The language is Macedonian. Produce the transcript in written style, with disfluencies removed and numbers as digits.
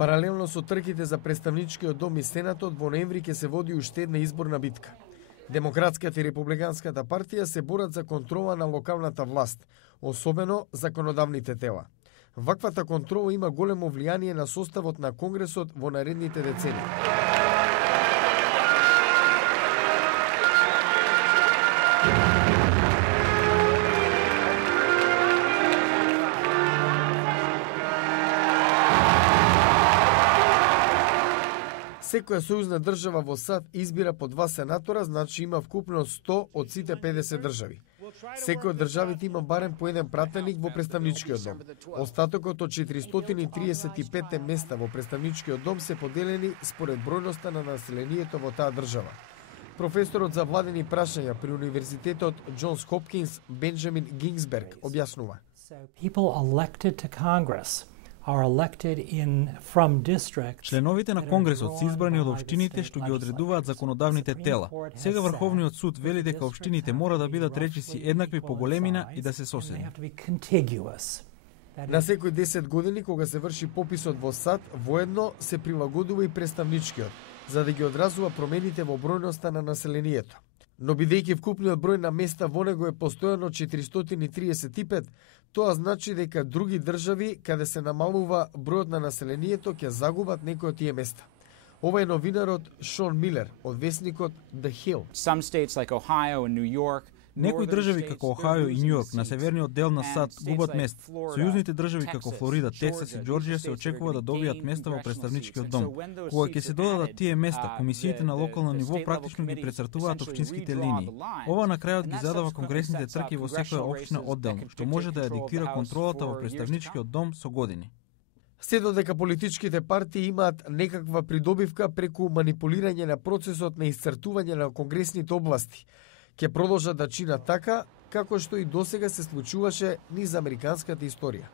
Паралелно со трките за представничкиот дом и Сенатот, во ноември ќе се води уште една изборна битка. Демократската и Републиканската партија се борат за контрола на локалната власт, особено законодавните тела. Ваквата контрола има големо влијание на составот на Конгресот во наредните децении. Секоја сојузна држава во САД избира по 2 сенатора, значи има вкупно 100 од сите 50 држави. Секој од државите има барем по еден пратеник во представничкиот дом. Остатокот од 435 места во представничкиот дом се поделени според бројноста на населението во таа држава. Професорот за владени прашања при Универзитетот Џонс Хопкинс Бенџамин Гинзберг објаснува. Членовите на Конгресот се избрани од општините што ги одредуваат законодавните тела. Сега Врховниот суд вели дека општините мора да бидат речиси еднакви по големина и да се соседни. На секој 10 години, кога се врши пописот во САД, воедно се прилагодува и представничкиот, за да ги одразува промените во бројноста на населението. Но бидејќи вкупниот број на места во него е постојано 435, тоа значи дека други држави, каде се намалува бројот на населението, ќе загубат некои од тие места. Ова е новинарот Шон Милер од весникот The Hill. Некои држави како Охајо и Њујорк на северниот дел на САД губат места. Сојузните држави како Флорида, Тексас и Џорџија се очекува да добијат места во представничкиот дом. Кога ќе се додадат тие места, комисиите на локално ниво практично ги прецртуваат општинските линии. Ова на крајот ги задава конгресните трки во секоја општина одделно, што може да ја диктира контролата во представничкиот дом со години. Се додека политичките партии имаат некаква придобивка преку манипулирање на процесот на исцртување на конгресните области, ќе продолжат да чинат така, како што и досега се случуваше низ американската историја.